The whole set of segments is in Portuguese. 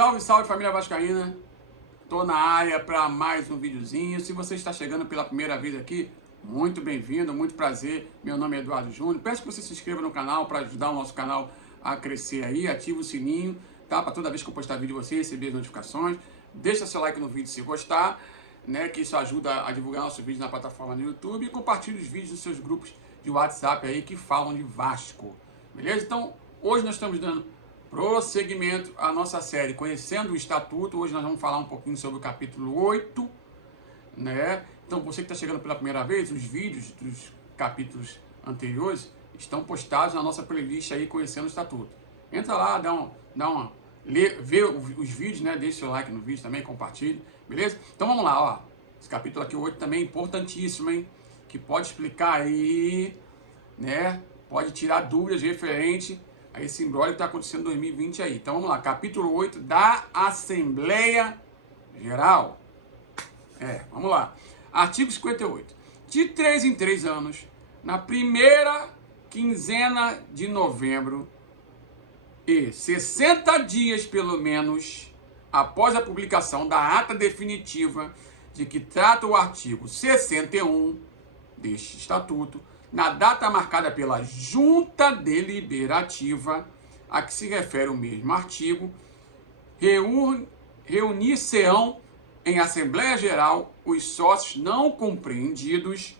Salve, salve família vascaína, tô na área para mais um videozinho. Se você está chegando pela primeira vez aqui, muito bem-vindo, muito prazer. Meu nome é Eduardo Júnior. Peço que você se inscreva no canal para ajudar o nosso canal a crescer aí. Ativa o sininho, tá? Para toda vez que eu postar vídeo você receber as notificações. Deixa seu like no vídeo se gostar, né? Que isso ajuda a divulgar nosso vídeo na plataforma do YouTube. E compartilhe os vídeos nos seus grupos de WhatsApp aí que falam de Vasco, beleza? Então, hoje nós estamos dando prosseguimento à nossa série Conhecendo o Estatuto. Hoje nós vamos falar um pouquinho sobre o capítulo 8, né? Então, você que está chegando pela primeira vez, os vídeos dos capítulos anteriores estão postados na nossa playlist aí Conhecendo o Estatuto. Entra lá, vê os vídeos, né? Deixa seu like no vídeo também, compartilhe, beleza? Então vamos lá, ó. Esse capítulo aqui 8 também é importantíssimo, hein? Que pode explicar aí, né? Pode tirar dúvidas referente a esse imbróglio que está acontecendo em 2020 aí. Então vamos lá, capítulo 8 da Assembleia Geral. Vamos lá. Artigo 58. De 3 em 3 anos, na primeira quinzena de novembro e 60 dias pelo menos após a publicação da ata definitiva de que trata o artigo 61 deste estatuto, na data marcada pela Junta Deliberativa a que se refere o mesmo artigo, reunir-se-ão em Assembleia Geral os sócios não compreendidos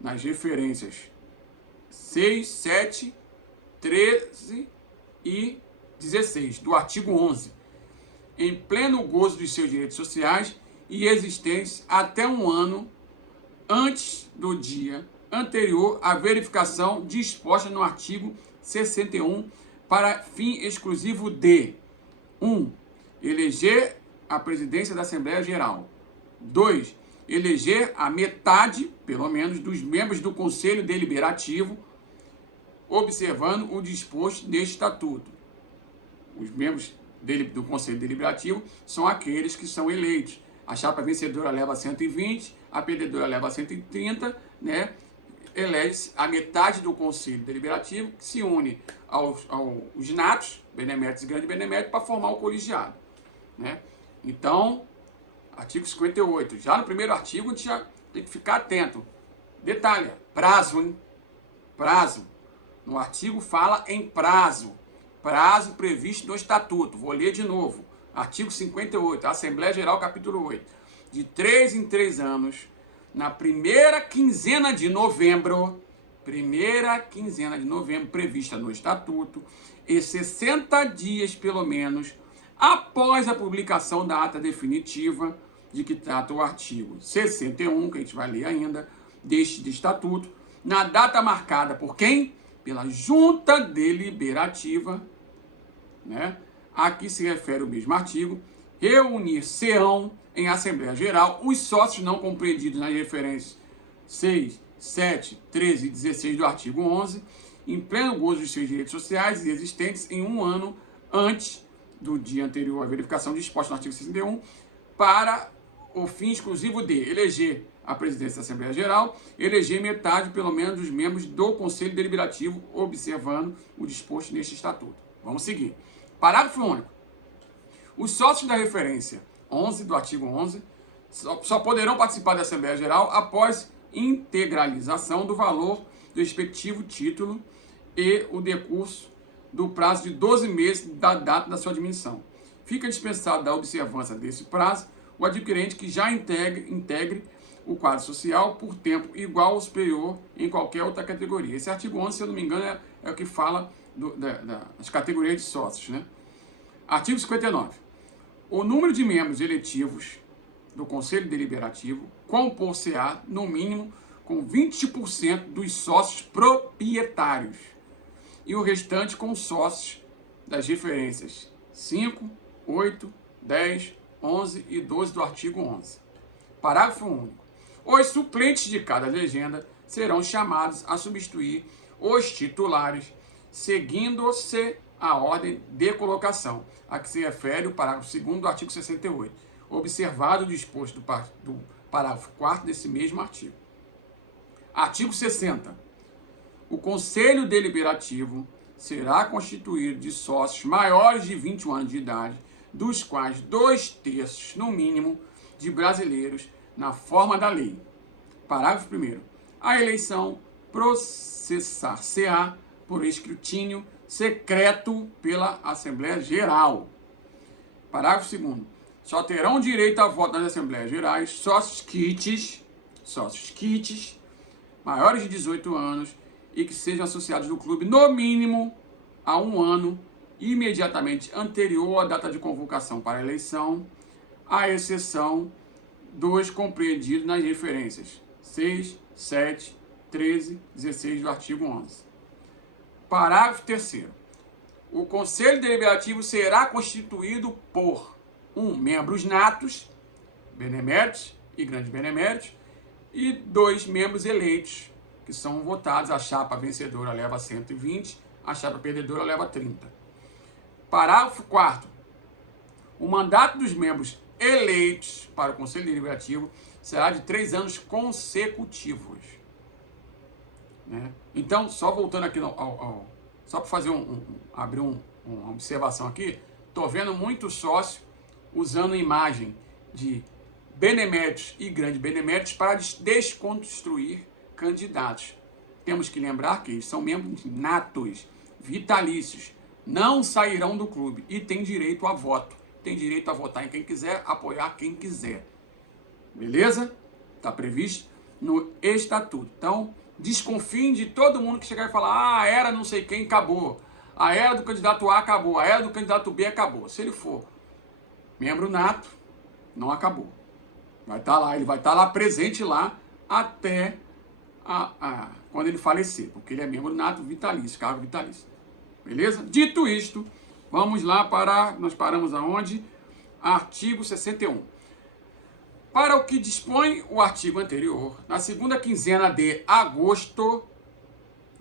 nas referências 6, 7, 13 e 16 do artigo 11, em pleno gozo dos seus direitos sociais e existentes até um ano antes do dia anterior à verificação disposta no artigo 61 para fim exclusivo de 1. Eleger a presidência da Assembleia Geral. 2. Eleger a metade, pelo menos, dos membros do Conselho Deliberativo, observando o disposto neste estatuto. Os membros do Conselho Deliberativo são aqueles que são eleitos. A chapa vencedora leva 120, a perdedora leva 130, né? Elege-se a metade do Conselho Deliberativo, que se une aos natos, beneméritos e grandes beneméritos, para formar o colegiado, né? Então, artigo 58. Já no primeiro artigo, a gente já tem que ficar atento. Detalhe, prazo, hein? Prazo. No artigo fala em prazo. Prazo previsto no Estatuto. Vou ler de novo. Artigo 58, Assembleia Geral, capítulo 8. De 3 em 3 anos, na primeira quinzena de novembro, prevista no Estatuto, e 60 dias, pelo menos, após a publicação da ata definitiva de que trata o artigo 61, que a gente vai ler ainda, deste Estatuto, na data marcada por quem? Pela Junta Deliberativa, né? A que se refere o mesmo artigo, reunir-se-ão em Assembleia Geral os sócios não compreendidos nas referências 6, 7, 13 e 16 do artigo 11, em pleno gozo dos seus direitos sociais e existentes em um ano antes do dia anterior à verificação disposta no artigo 61, para o fim exclusivo de eleger a presidência da Assembleia Geral, eleger metade, pelo menos, dos membros do Conselho Deliberativo, observando o disposto neste Estatuto. Vamos seguir. Parágrafo único. Os sócios da referência 11 do artigo 11 só poderão participar da Assembleia Geral após integralização do valor do respectivo título e o decurso do prazo de 12 meses da data da sua admissão. Fica dispensado da observância desse prazo o adquirente que já integre o quadro social por tempo igual ou superior em qualquer outra categoria. Esse artigo 11, se eu não me engano, é o que fala das categorias de sócios, né? Artigo 59. O número de membros eletivos do Conselho Deliberativo compor-se-á, no mínimo, com 20% dos sócios proprietários e o restante com sócios das referências 5, 8, 10, 11 e 12 do artigo 11. Parágrafo único. Os suplentes de cada legenda serão chamados a substituir os titulares, seguindo-se a ordem de colocação, a que se refere o parágrafo 2º do artigo 68, observado o disposto do parágrafo 4º desse mesmo artigo. Artigo 60. O Conselho Deliberativo será constituído de sócios maiores de 21 anos de idade, dos quais 2/3, no mínimo, de brasileiros na forma da lei. Parágrafo 1º. A eleição processar-se-á por escrutínio secreto pela Assembleia Geral. Parágrafo 2º. Só terão direito a voto nas Assembleias Gerais sócios quites, maiores de 18 anos e que sejam associados do clube no mínimo há 1 ano imediatamente anterior à data de convocação para a eleição, à exceção dos compreendidos nas referências 6, 7, 13, 16 do artigo 11. Parágrafo 3º. O Conselho Deliberativo será constituído por 1. Membros natos, beneméritos e grandes beneméritos, e 2 membros eleitos, que são votados. A chapa vencedora leva 120, a chapa perdedora leva 30. Parágrafo 4º. O mandato dos membros eleitos para o Conselho Deliberativo será de 3 anos consecutivos. Né? Então, só voltando aqui, só para fazer abrir uma observação aqui, estou vendo muito sócio usando imagem de beneméritos e grandes beneméritos para desconstruir candidatos. Temos que lembrar que eles são membros natos, vitalícios, não sairão do clube e têm direito a voto. Tem direito a votar em quem quiser, apoiar quem quiser. Beleza? Está previsto no estatuto. Então, desconfiem de todo mundo que chegar e falar: a era não sei quem acabou, a era do candidato A acabou, a era do candidato B acabou. Se ele for membro nato, não acabou. Vai estar lá, ele vai estar lá presente lá até quando ele falecer, porque ele é membro nato vitalício, cargo vitalício. Beleza? Dito isto, vamos lá nós paramos aonde? Artigo 61. Para o que dispõe o artigo anterior, na segunda quinzena de agosto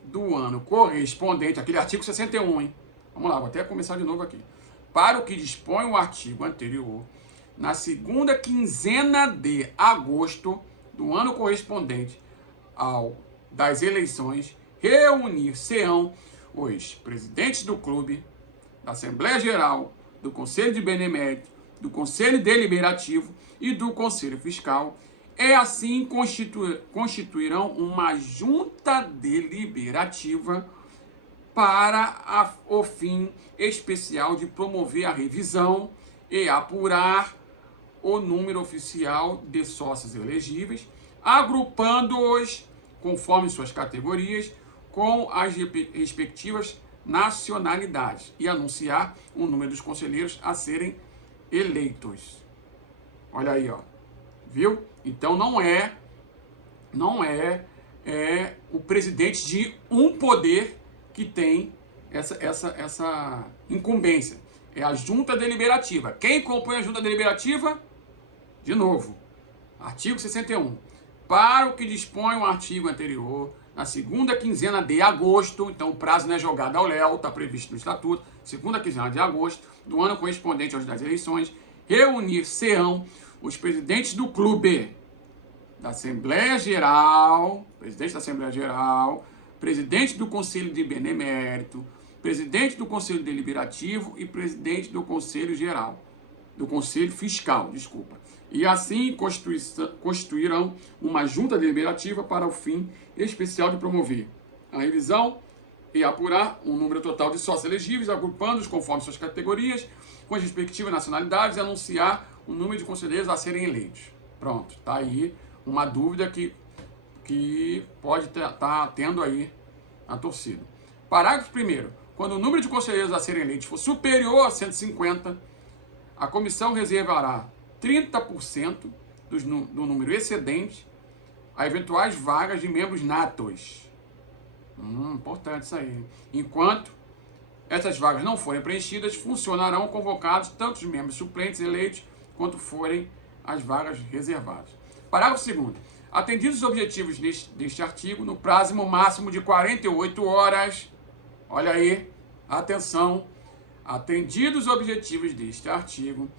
do ano correspondente, aquele artigo 61, hein? Vamos lá, vou até começar de novo aqui. Para o que dispõe o artigo anterior, na segunda quinzena de agosto do ano correspondente ao das eleições, reunir-se-ão os presidentes do clube, da Assembleia Geral, do Conselho de Benemérito, do Conselho Deliberativo e do Conselho Fiscal, e assim constituirão uma junta deliberativa para o fim especial de promover a revisão e apurar o número oficial de sócios elegíveis, agrupando-os conforme suas categorias com as respectivas nacionalidades e anunciar o número dos conselheiros a serem eleitos. Olha aí, ó. Viu? Então não é o presidente de um poder que tem essa incumbência. É a junta deliberativa. Quem compõe a junta deliberativa? De novo, artigo 61. Para o que dispõe o artigo anterior, na segunda quinzena de agosto, então o prazo não é jogado ao léu, está previsto no estatuto, segunda quinzena de agosto, do ano correspondente aos das eleições, reunir-se-ão os presidentes do clube, da Assembleia Geral, presidente da Assembleia Geral, presidente do Conselho de Benemérito, presidente do Conselho Deliberativo e presidente do Conselho Geral, do Conselho Fiscal, desculpa. E assim constituirão uma junta deliberativa para o fim especial de promover a revisão e apurar um número total de sócios elegíveis, agrupando-os conforme suas categorias, com as respectivas nacionalidades, e anunciar o número de conselheiros a serem eleitos. Pronto, tá aí uma dúvida que pode estar tendo aí a torcida. Parágrafo 1º. Quando o número de conselheiros a serem eleitos for superior a 150, a comissão reservará 30% do número excedente a eventuais vagas de membros natos. Importante isso aí. Enquanto essas vagas não forem preenchidas, funcionarão convocados tanto os membros suplentes eleitos quanto forem as vagas reservadas. Parágrafo 2º. Atendidos os objetivos deste artigo, no prazo máximo de 48 horas, olha aí, atenção, atendidos os objetivos deste artigo,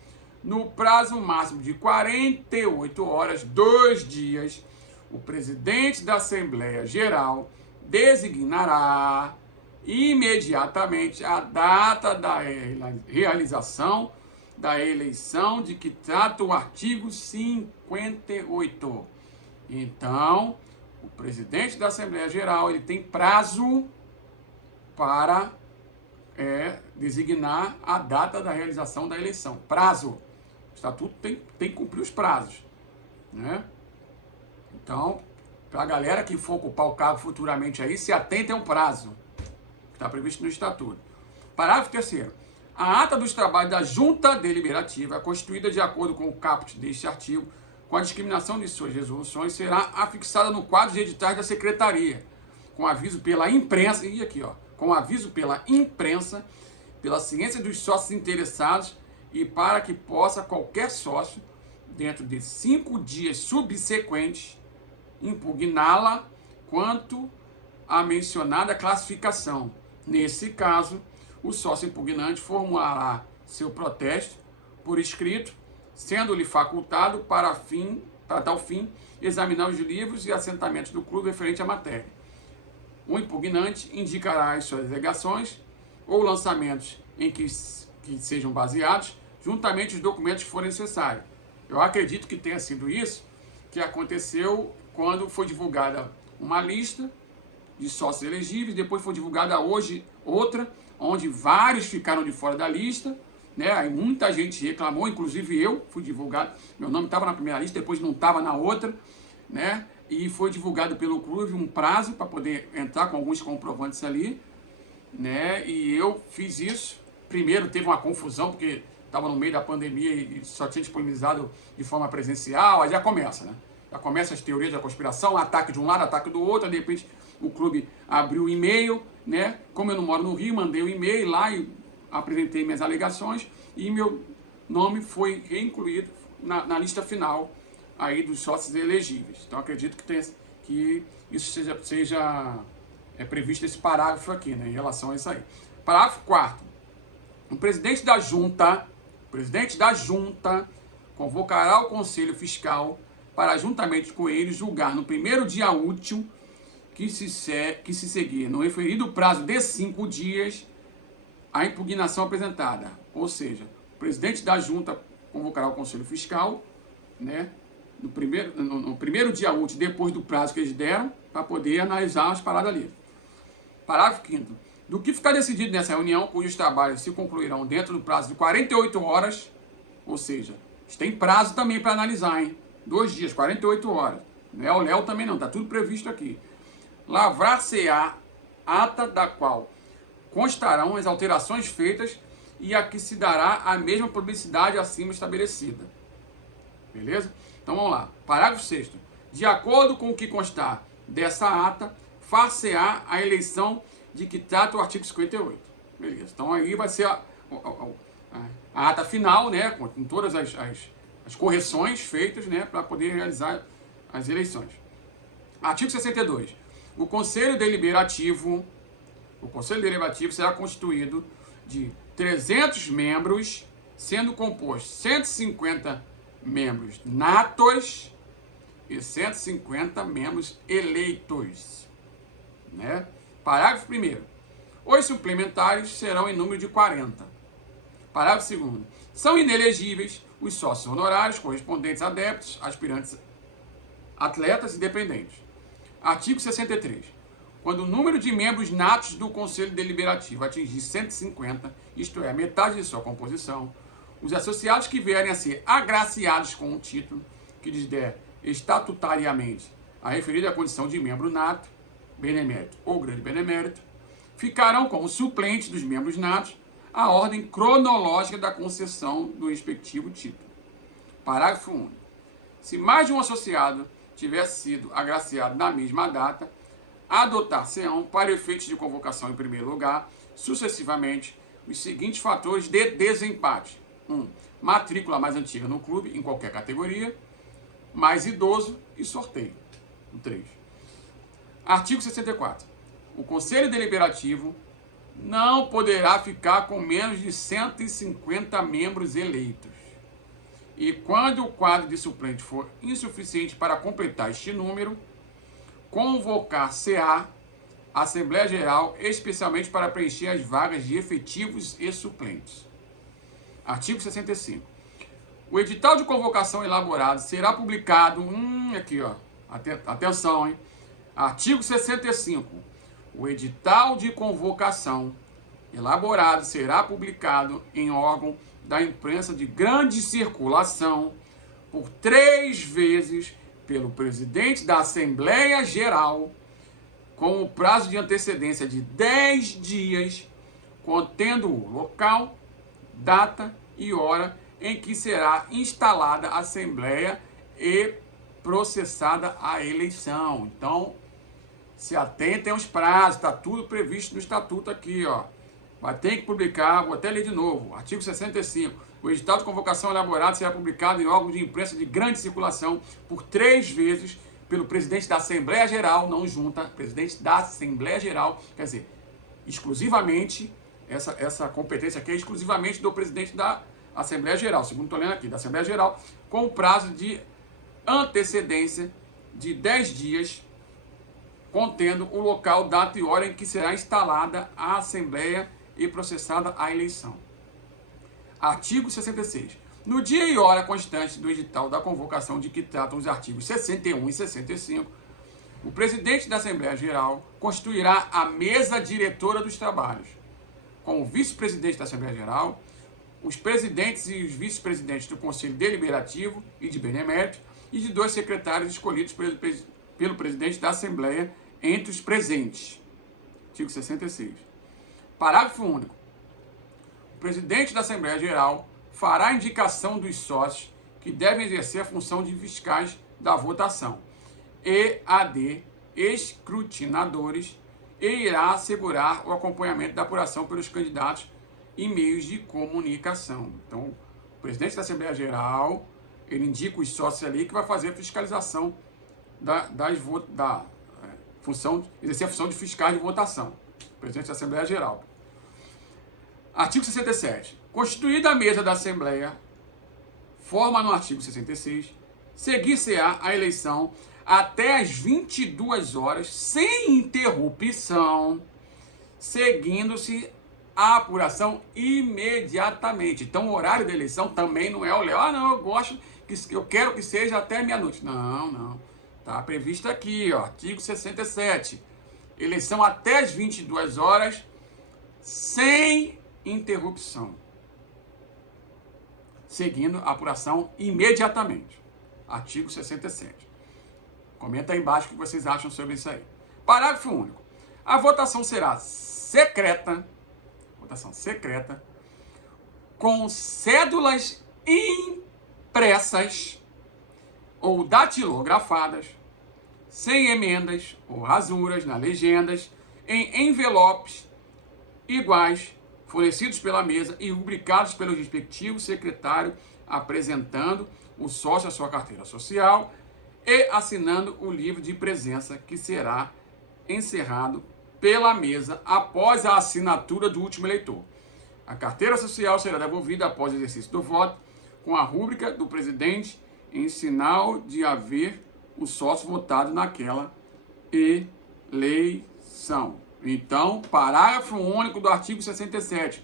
no prazo máximo de 48 horas, 2 dias, o presidente da Assembleia Geral designará imediatamente a data da realização da eleição de que trata o artigo 58. Então, o presidente da Assembleia Geral ele tem prazo para designar a data da realização da eleição. Prazo. O estatuto tem que cumprir os prazos, né? Então, para a galera que for ocupar o cargo futuramente aí, se atenta a um prazo que está previsto no estatuto. Parágrafo 3º. A ata dos trabalhos da Junta Deliberativa, constituída de acordo com o caput deste artigo, com a discriminação de suas resoluções, será afixada no quadro de editais da Secretaria, com aviso pela imprensa, e aqui, com aviso pela imprensa, pela ciência dos sócios interessados, e para que possa qualquer sócio, dentro de 5 dias subsequentes, impugná-la quanto à mencionada classificação. Nesse caso, o sócio impugnante formulará seu protesto por escrito, sendo-lhe facultado para tal fim, examinar os livros e assentamentos do clube referente à matéria. O impugnante indicará as suas alegações ou lançamentos em que sejam baseados, juntamente os documentos que forem necessários. Eu acredito que tenha sido isso que aconteceu quando foi divulgada uma lista de sócios elegíveis, depois foi divulgada hoje outra, onde vários ficaram de fora da lista, né? Aí muita gente reclamou, inclusive eu fui divulgado, meu nome estava na primeira lista, depois não estava na outra, né? E foi divulgado pelo clube um prazo para poder entrar com alguns comprovantes ali, né? E eu fiz isso. Primeiro teve uma confusão, porque estava no meio da pandemia e só tinha disponibilizado de forma presencial, aí já começa, né? Já começa as teorias da conspiração, ataque de um lado, ataque do outro, de repente o clube abriu o e-mail, né? Como eu não moro no Rio, mandei o e-mail lá e apresentei minhas alegações e meu nome foi reincluído na lista final aí dos sócios elegíveis. Então acredito que isso seja previsto esse parágrafo aqui, né, em relação a isso aí. Parágrafo 4º. O presidente da Junta convocará o Conselho Fiscal para, juntamente com ele, julgar no primeiro dia útil que se seguir no referido prazo de 5 dias a impugnação apresentada. Ou seja, o presidente da Junta convocará o Conselho Fiscal, né, no primeiro dia útil, depois do prazo que eles deram, para poder analisar as paradas ali. Parágrafo 5º. Do que ficar decidido nessa reunião, cujos trabalhos se concluirão dentro do prazo de 48 horas, ou seja, eles têm prazo também para analisar, hein? 2 dias, 48 horas. Não é o Léo também não, está tudo previsto aqui. Lavrar-se-á ata da qual constarão as alterações feitas e a que se dará a mesma publicidade acima estabelecida. Beleza? Então vamos lá. Parágrafo 6º. De acordo com o que constar dessa ata, far-se-á a eleição de que trata o artigo 58. Beleza. Então aí vai ser a ata final, né, com todas as correções feitas, né, para poder realizar as eleições. Artigo 62. O Conselho Deliberativo será constituído de 300 membros, sendo composto 150 membros natos e 150 membros eleitos, né? Parágrafo 1º. Os suplementares serão em número de 40. Parágrafo 2º. São inelegíveis os sócios honorários correspondentes a adeptos, aspirantes, atletas e dependentes. Artigo 63. Quando o número de membros natos do Conselho Deliberativo atingir 150, isto é, a metade de sua composição, os associados que vierem a ser agraciados com um título que lhes der estatutariamente a referida condição de membro nato, benemérito ou grande benemérito, ficarão como suplentes dos membros natos a ordem cronológica da concessão do respectivo título. Parágrafo 1º. Se mais de um associado tiver sido agraciado na mesma data, adotar-se-ão, para efeitos de convocação em primeiro lugar, sucessivamente, os seguintes fatores de desempate. 1. Matrícula mais antiga no clube, em qualquer categoria, mais idoso e sorteio. 3. Artigo 64. O Conselho Deliberativo não poderá ficar com menos de 150 membros eleitos. E quando o quadro de suplente for insuficiente para completar este número, convocar-se-á a Assembleia Geral especialmente para preencher as vagas de efetivos e suplentes. Artigo 65. O edital de convocação elaborado será publicado... aqui, ó. Atenção, hein? Artigo 65. O edital de convocação elaborado será publicado em órgão da imprensa de grande circulação por 3 vezes pelo presidente da Assembleia Geral, com o prazo de antecedência de 10 dias, contendo o local, data e hora em que será instalada a Assembleia e processada a eleição. Então, se atentem aos prazos, está tudo previsto no estatuto aqui, ó. Vai ter que publicar, vou até ler de novo, artigo 65. O edital de convocação elaborado será publicado em órgãos de imprensa de grande circulação por 3 vezes pelo presidente da Assembleia Geral, não junta, presidente da Assembleia Geral, quer dizer, exclusivamente, essa competência aqui é exclusivamente do presidente da Assembleia Geral, segundo estou lendo aqui, da Assembleia Geral, com o prazo de antecedência de 10 dias, contendo o local, data e hora em que será instalada a Assembleia e processada a eleição. Artigo 66. No dia e hora constantes do edital da convocação de que tratam os artigos 61 e 65, o presidente da Assembleia Geral constituirá a mesa diretora dos trabalhos, com o vice-presidente da Assembleia Geral, os presidentes e os vice-presidentes do Conselho Deliberativo e de Benemérito e de 2 secretários escolhidos pelo presidente da Assembleia entre os presentes. Artigo 66. Parágrafo único. O presidente da Assembleia Geral fará indicação dos sócios que devem exercer a função de fiscais da votação e a de escrutinadores e irá assegurar o acompanhamento da apuração pelos candidatos e meios de comunicação. Então, o presidente da Assembleia Geral, ele indica os sócios ali que vai fazer a fiscalização exercer a função de fiscais de votação. Presidente da Assembleia Geral. Artigo 67. Constituída a mesa da Assembleia, forma no artigo 66, seguir-se-á a eleição até às 22 horas, sem interrupção, seguindo-se a apuração imediatamente. Então, o horário da eleição também não é o Léo. Não, eu quero que seja até meia-noite. Não. Está previsto aqui, ó, artigo 67. Eleição até às 22 horas, sem interrupção, seguindo a apuração imediatamente. Artigo 67. Comenta aí embaixo o que vocês acham sobre isso aí. Parágrafo único. A votação será secreta, com cédulas impressas ou datilografadas, sem emendas ou rasuras nas legendas, em envelopes iguais, fornecidos pela mesa e rubricados pelo respectivo secretário, apresentando o sócio a sua carteira social e assinando o livro de presença, que será encerrado pela mesa após a assinatura do último eleitor. A carteira social será devolvida após o exercício do voto, com a rúbrica do presidente em sinal de haver o sócio votado naquela eleição. Então, parágrafo único do artigo 67.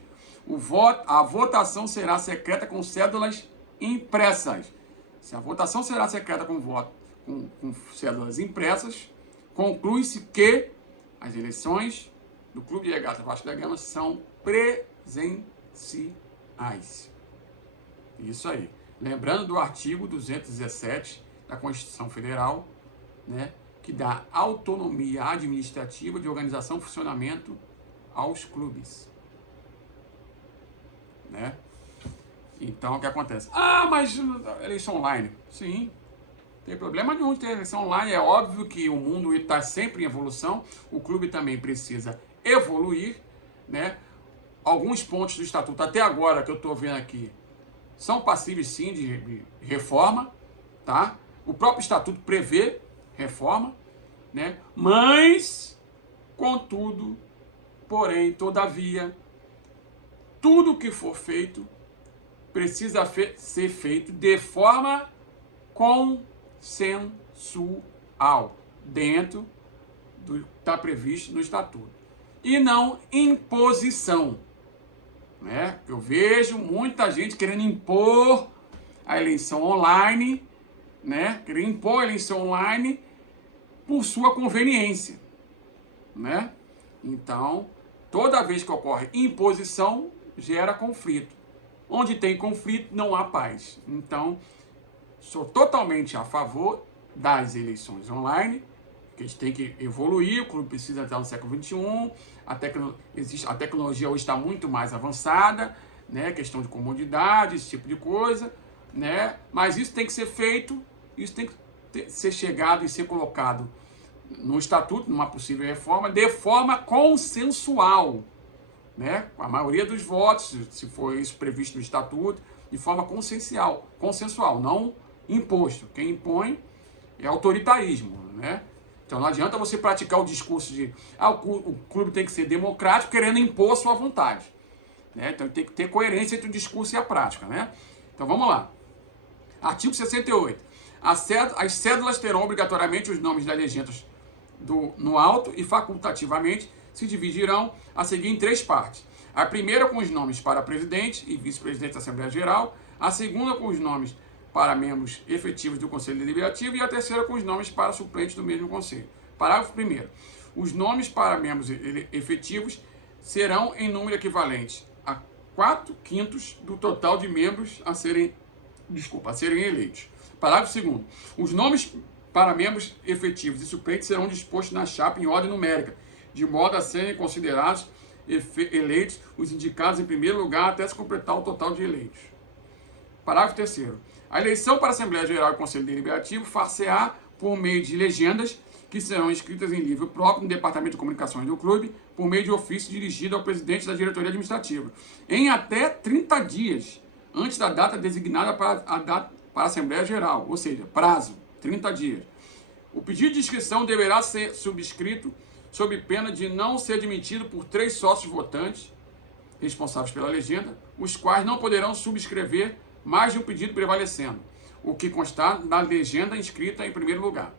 A votação será secreta com cédulas impressas. Se a votação será secreta com cédulas impressas, conclui-se que as eleições do Clube de Regatas Vasco da Gama são presenciais. Isso aí. Lembrando do artigo 217 da Constituição Federal, né, que dá autonomia administrativa de organização e funcionamento aos clubes. Né? Então, o que acontece? Mas eleição online. Sim, não tem problema nenhum de ter eleição online. É óbvio que o mundo está sempre em evolução. O clube também precisa evoluir. Né? Alguns pontos do estatuto, até agora, que eu estou vendo aqui, são passíveis, sim, de reforma. Tá? O próprio estatuto prevê reforma. Né? Mas, contudo, porém, todavia, tudo que for feito precisa ser feito de forma consensual, dentro do que está previsto no estatuto. E não imposição. né? Eu vejo muita gente querendo impor a eleição online, né? Querendo impor a eleição online por sua conveniência, né? Então, toda vez que ocorre imposição, gera conflito. Onde tem conflito, não há paz. Então, sou totalmente a favor das eleições online, que a gente tem que evoluir, o clube precisa estar no século XXI, a tecnologia hoje está muito mais avançada, né? Questão de comodidade, esse tipo de coisa, né? Mas isso tem que ser feito, isso tem que ser chegado e ser colocado no estatuto, numa possível reforma, de forma consensual, né? Com a maioria dos votos, se for isso previsto no estatuto, de forma consensual, não imposto. Quem impõe é autoritarismo, né? Então não adianta você praticar o discurso de o clube tem que ser democrático, querendo impor a sua vontade, né? Então tem que ter coerência entre o discurso e a prática, né? Então vamos lá. Artigo 68. As cédulas terão obrigatoriamente os nomes das legendas no alto e facultativamente se dividirão a seguir em 3 partes. A primeira com os nomes para presidente e vice-presidente da Assembleia Geral, a segunda com os nomes para membros efetivos do Conselho Deliberativo e a terceira com os nomes para suplentes do mesmo Conselho. Parágrafo 1º. Os nomes para membros efetivos serão em número equivalente a 4/5 do total de membros a serem eleitos. Parágrafo 2º. Os nomes para membros efetivos e suplentes serão dispostos na chapa em ordem numérica, de modo a serem considerados eleitos os indicados em primeiro lugar até se completar o total de eleitos. Parágrafo 3º. A eleição para a Assembleia Geral e Conselho Deliberativo far-se-á por meio de legendas que serão escritas em livro próprio no Departamento de Comunicações do Clube, por meio de ofício dirigido ao presidente da diretoria administrativa, em até 30 dias antes da data designada para a Assembleia Geral, ou seja, prazo, 30 dias. O pedido de inscrição deverá ser subscrito sob pena de não ser admitido por 3 sócios votantes responsáveis pela legenda, os quais não poderão subscrever mais de um pedido prevalecendo, o que constar na legenda inscrita em primeiro lugar.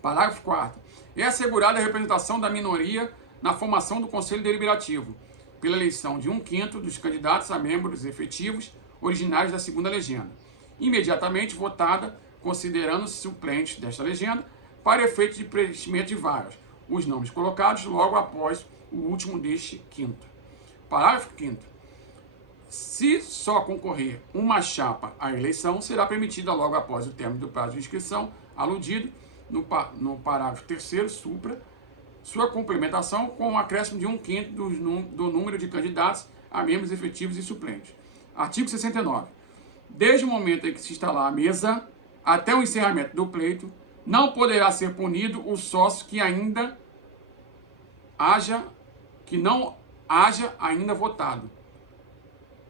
Parágrafo 4º. É assegurada a representação da minoria na formação do Conselho Deliberativo, pela eleição de 1/5 dos candidatos a membros efetivos originários da segunda legenda, imediatamente votada, considerando-se suplentes desta legenda, para efeito de preenchimento de vagas, os nomes colocados logo após o último deste quinto. Parágrafo 5º. Se só concorrer uma chapa à eleição, será permitida logo após o término do prazo de inscrição, aludido no parágrafo 3º, supra, sua complementação com o acréscimo de 1/5 do número de candidatos a membros efetivos e suplentes. Artigo 69. Desde o momento em que se instalar a mesa, até o encerramento do pleito, não poderá ser punido o sócio que não haja ainda votado.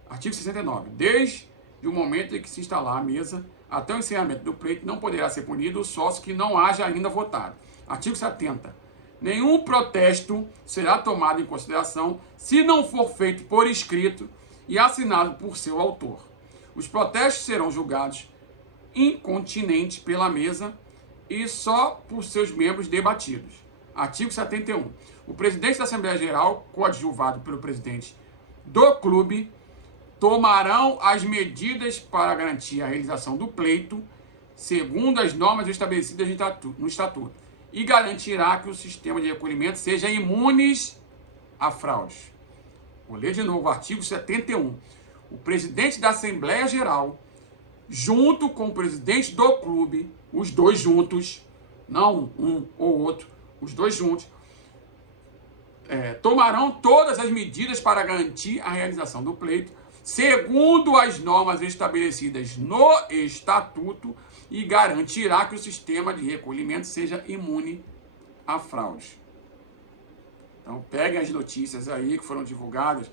Artigo 69. Desde o momento em que se instalar a mesa, até o encerramento do pleito, não poderá ser punido o sócio que não haja ainda votado. Artigo 70. Nenhum protesto será tomado em consideração se não for feito por escrito e assinado por seu autor. Os protestos serão julgados incontinentes pela mesa e só por seus membros debatidos. Artigo 71. O presidente da Assembleia Geral, coadjuvado pelo presidente do clube, tomarão as medidas para garantir a realização do pleito, segundo as normas estabelecidas no Estatuto, e garantirá que o sistema de recolhimento seja imune a fraudes. Vou ler de novo o artigo 71. O presidente da Assembleia Geral, junto com o presidente do clube, os dois juntos, não um ou outro, os dois juntos, tomarão todas as medidas para garantir a realização do pleito, segundo as normas estabelecidas no Estatuto, e garantirá que o sistema de recolhimento seja imune a fraude. Então, peguem as notícias aí que foram divulgadas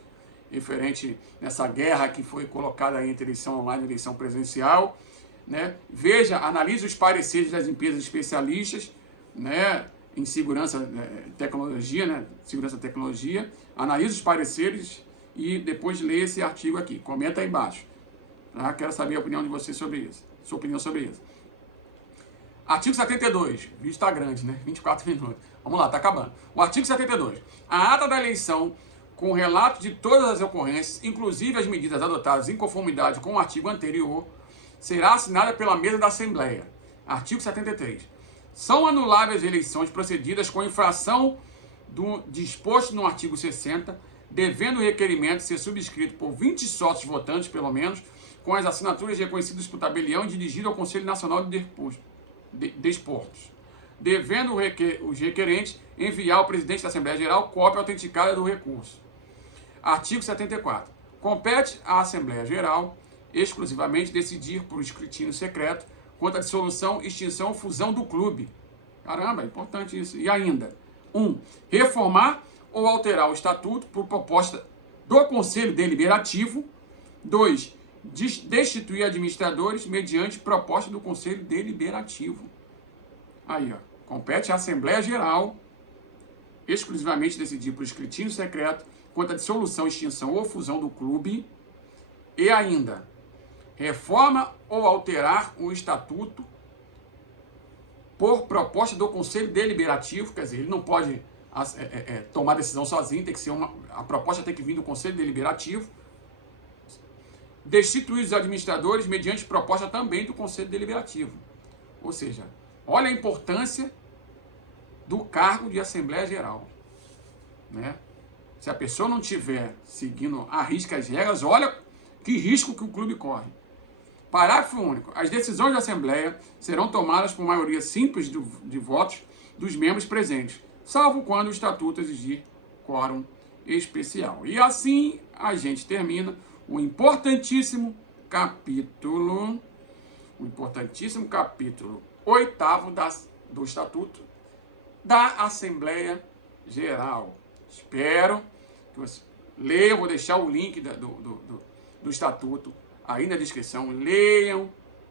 referente nessa guerra que foi colocada aí entre eleição online e eleição presencial, né? Veja, analise os pareceres das empresas especialistas, né, em segurança, tecnologia, né, segurança e tecnologia, analise os pareceres e depois leia esse artigo aqui. Comenta aí embaixo. Tá? Quero saber a opinião de você sobre isso. Sua opinião sobre isso. Artigo 72. O vídeo está grande, né? 24 minutos. Vamos lá, está acabando. O artigo 72. A ata da eleição com relato de todas as ocorrências, inclusive as medidas adotadas em conformidade com o artigo anterior, será assinada pela mesa da Assembleia. Artigo 73. São anuláveis eleições procedidas com infração do disposto no artigo 60, devendo o requerimento ser subscrito por 20 sócios votantes, pelo menos, com as assinaturas reconhecidas por tabelião e dirigido ao Conselho Nacional de Desportos, devendo os requerentes enviar ao presidente da Assembleia Geral cópia autenticada do recurso. Artigo 74. Compete à Assembleia Geral exclusivamente decidir por escrutínio secreto quanto à dissolução, extinção ou fusão do clube. Caramba, é importante isso. E ainda, 1. Reformar ou alterar o estatuto por proposta do Conselho Deliberativo. 2. Destituir administradores mediante proposta do Conselho Deliberativo. Aí, ó. Compete à Assembleia Geral exclusivamente decidir por escrutínio secreto quanto à dissolução, extinção ou fusão do clube. E ainda, reforma ou alterar o estatuto por proposta do Conselho Deliberativo. Quer dizer, ele não pode tomar decisão sozinho, tem que ser a proposta tem que vir do Conselho Deliberativo. Destituir os administradores mediante proposta também do Conselho Deliberativo. Ou seja, olha a importância do cargo de Assembleia Geral, né? Se a pessoa não estiver seguindo à risca as regras, olha que risco que o clube corre. Parágrafo único. As decisões da Assembleia serão tomadas por maioria simples de votos dos membros presentes, salvo quando o Estatuto exigir quórum especial. E assim a gente termina o importantíssimo capítulo 8º do Estatuto da Assembleia Geral. Espero que você leiam, vou deixar o link do Estatuto aí na descrição. Leiam,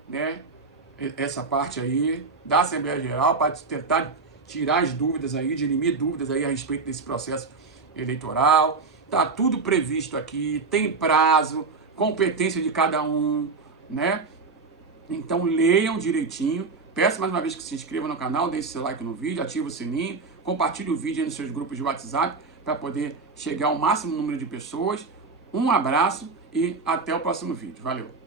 né, essa parte aí da Assembleia Geral para tentar tirar as dúvidas aí, dirimir dúvidas aí a respeito desse processo eleitoral. Tá tudo previsto aqui, tem prazo, competência de cada um, né? Então leiam direitinho. Peço mais uma vez que se inscreva no canal, deixe seu like no vídeo, ative o sininho, compartilhe o vídeo aí nos seus grupos de WhatsApp para poder chegar ao máximo número de pessoas. Um abraço e até o próximo vídeo. Valeu!